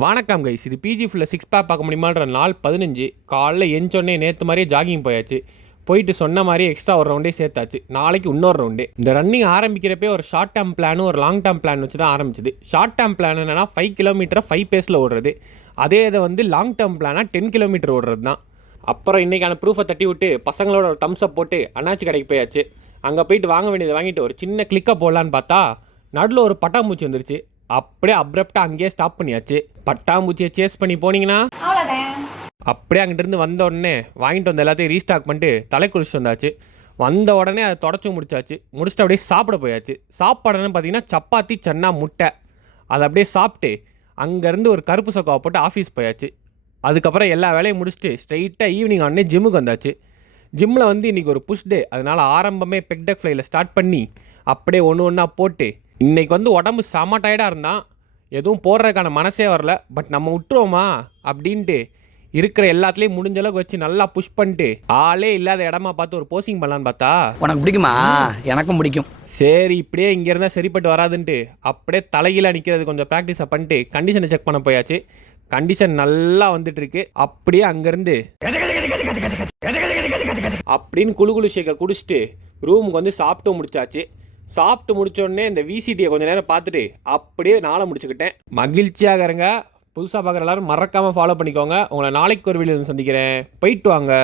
வணக்கம் கைஸ், இது பிஜி ஃபுல்ல 6 பேக் பார்க்க முடியுமான்ற நாள் 15. காலைல எஞ்சோடனே நேற்று மாதிரியே ஜாகிங் போயாச்சு. போயிட்டு சொன்ன மாதிரி எக்ஸ்ட்ரா ஒரு ரவுண்டே சேர்த்தாச்சு. நாளைக்கு இன்னொரு ரவுண்டு. இந்த ரன்னிங் ஆரம்பிக்கிறப்பே ஒரு ஷார்ட் டேர்ம் பிளானும் ஒரு லாங் டேர்ம் பிளான் வச்சு தான் ஆரம்பிச்சது. ஷார்ட் டேர்ம் பிளான் என்னன்னா 5 கிலோமீட்டரை 5 பேஸில் ஓடுறது. அதே இதை வந்து லாங் டேர்ம் பிளானாக 10 கிலோமீட்டர் ஓடுறது தான். அப்புறம் இன்றைக்கான ப்ரூஃபை தட்டி விட்டு பசங்களோட ஒரு தம்ஸ் அப் போட்டு அண்ணாச்சி கடைக்கு போயாச்சு. அங்கே போயிட்டு வாங்க வேண்டியதை வாங்கிட்டு ஒரு சின்ன கிளிக்கை போடலான்னு பார்த்தா நடுவில் ஒரு பட்டாம்பூச்சி வந்துருச்சு. அப்படியே அப்ரப்டாக அங்கேயே ஸ்டாப் பண்ணியாச்சு. பட்டாம்பூச்சியை சேஸ் பண்ணி போனீங்கன்னா அப்படியே அங்கிட்டிருந்து வந்த உடனே வாங்கிட்டு வந்த எல்லாத்தையும் ரீஸ்டாக் பண்ணிட்டு தலை குளிச்சுட்டு வந்தாச்சு. வந்த உடனே அதை தொடச்சி முடிச்சாச்சு. முடிச்சுட்டு அப்படியே சாப்பிட போயாச்சு. சாப்பாடுன்னு பார்த்தீங்கன்னா சப்பாத்தி சன்னா முட்டை. அதை அப்படியே சாப்பிட்டு அங்கேருந்து ஒரு கருப்பு சொக்காவை போட்டு ஆஃபீஸ் போயாச்சு. அதுக்கப்புறம் எல்லா வேலையும் முடிச்சுட்டு ஸ்ட்ரைட்டாக ஈவினிங் உடனே ஜிம்முக்கு வந்தாச்சு. ஜிம்மில் வந்து இன்றைக்கி ஒரு புஷ் டே, அதனால் ஆரம்பமே பெக்டெக் ஃப்ளைல ஸ்டார்ட் பண்ணி அப்படியே ஒன்று ஒன்றா போட்டு இன்றைக்கி வந்து உடம்பு செம டயர்டாக இருந்தான். எதுவும் போடுறதுக்கான மனசே வரல. பட் நம்ம விட்டுருவோமா அப்படின்ட்டு இருக்கிற எல்லாத்துலேயும் முடிஞ்ச அளவுக்கு வச்சு நல்லா புஷ் பண்ணிட்டு ஆளே இல்லாத இடமா பார்த்து ஒரு போசிங் பண்ணலான்னு பார்த்தா உனக்கு பிடிக்குமா? எனக்கும் பிடிக்கும். சரி இப்படியே இங்கே இருந்தால் சரிப்பட்டு வராதுன்ட்டு அப்படியே தலைகீழ நிற்கிறது கொஞ்சம் ப்ராக்டிஸை பண்ணிட்டு கண்டிஷனை செக் பண்ண போயாச்சு. கண்டிஷன் நல்லா வந்துட்டு இருக்கு. அப்படியே அங்கேருந்து அப்படின்னு குழு ஷேக்கை குடிச்சிட்டு ரூமுக்கு வந்து சாப்பிட்டு முடிச்சாச்சு. சாப்பிட்டு முடிச்சோடனே இந்த விசிடியை கொஞ்சம் நேரம் பார்த்துட்டு அப்படியே நாளை முடிச்சுக்கிட்டேன். மகிழ்ச்சியாக இருங்க. புதுசாக பார்க்குற எல்லாரும் மறக்காமல் ஃபாலோ பண்ணிக்கோங்க. உங்களை நாளைக்கு ஒரு வீடியோ சந்திக்கிறேன். போயிட்டு வாங்க.